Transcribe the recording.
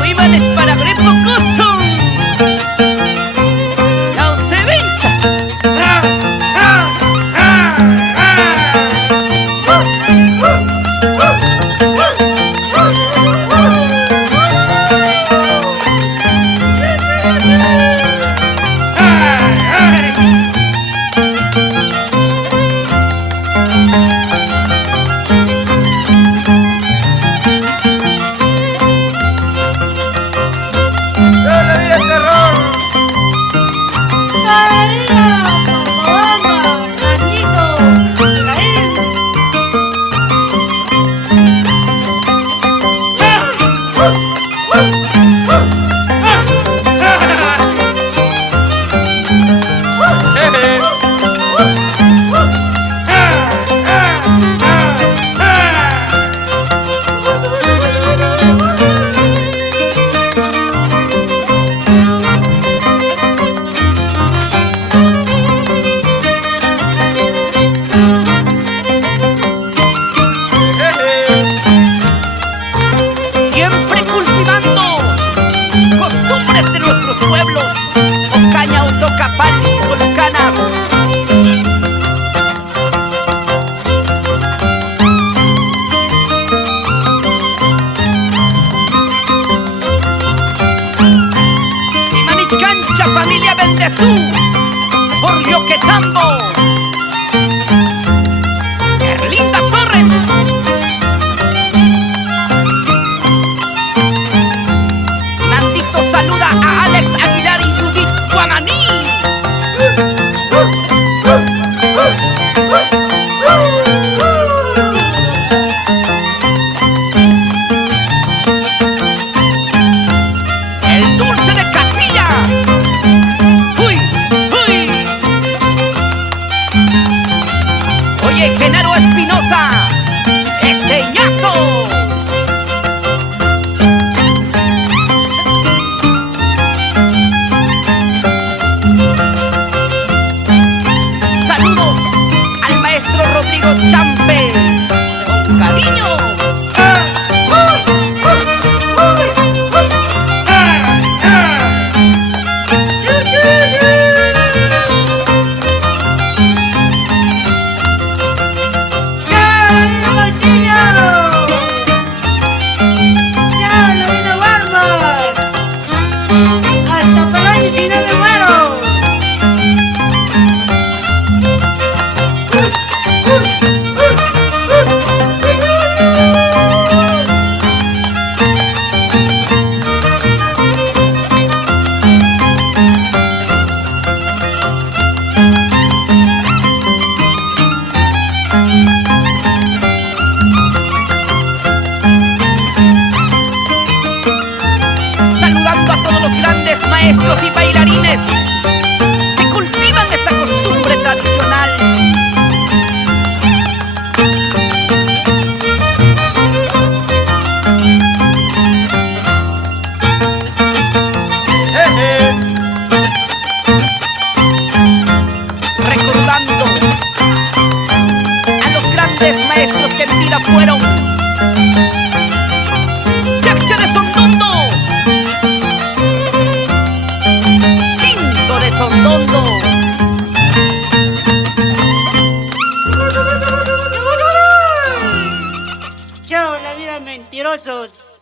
Rivales para Grepo Coso. ¡Yao se vencha! Familia Bendezú, por Yoquetambo, Erlinda Torres, Nandito saluda a Alex Aguilar y Judith Guamaní. El dulce de Castilla. Oye, Genaro Espinosa, ese ñato. Saludos al maestro Rodrigo Champe, con cariño. Maestros y bailarines que cultivan esta costumbre tradicional. Recordando a los grandes maestros que en vida fueron Yaque de Sondondo, Sondondo. Chao, la vida, mentirosos.